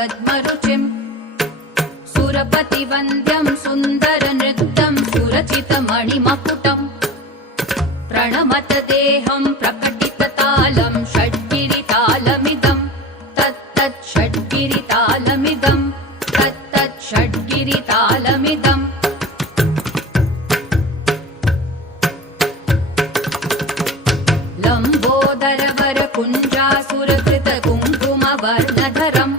पद्मरुचिम् सुरपतिवन्द्यम् सुन्दरनृत्यम् सुरचितमणिमकुटम् प्रणमत देहम् प्रकटिततालम् षड्गिरितालमिदम् तत्तत् षड्गिरितालमिदम् तत्तत् षड्गिरितालमिदम् लम्बोदरवरकुञ्जासुरकृतकुङ्कुमवर्णधरम्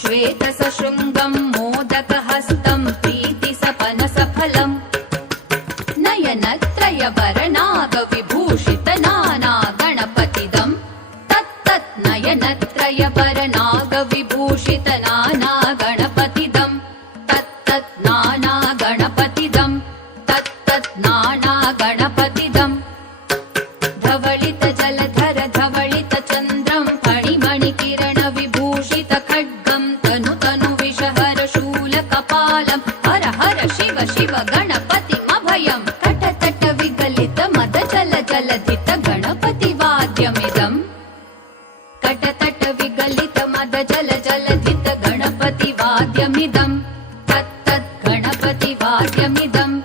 श्वेतसशृङ्गम् मोदकहस्तम् प्रीतिसपनसफलम् नयनत्रयवरनागविभूषितनानागणपतिदम् तत्तत् नयनत्रयवरनागविभूषितनानागणपतिदम् तत्तत् नानागणपतिदम् तत्तत् नानागणपतिदम् धवलित जलधर धवलित चन्द्रम् फणिमणिकिरण विभूषित खड्गम् तनु विषहर शूलकपालम् हर हर शिव शिव गणपतिमभयम् तट तट विगलित मद जल जलधित गणपतिवाद्यमिदम् कट तट विगलित मद जल जलधित गणपतिवाद्यमिदम् तत्तत् गणपतिवाद्यमिदम्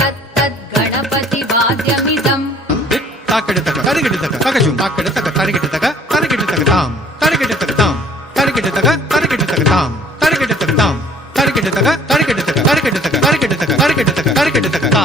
तत्तत् गणपतिवाद्यमिदम् ताकड़तक तरिगिडतक तकजुम ताकड़तक तरिगिडतक तरिगिडतक ताम तरिगिडतक ताम तरिगिडतक तरिगिडतक ताम तरिगिडतक ताम तरिगिडतक तरिगिडतक तरिगिडतक तरिगिडतक तरिगिडतक तरिगिडतक ता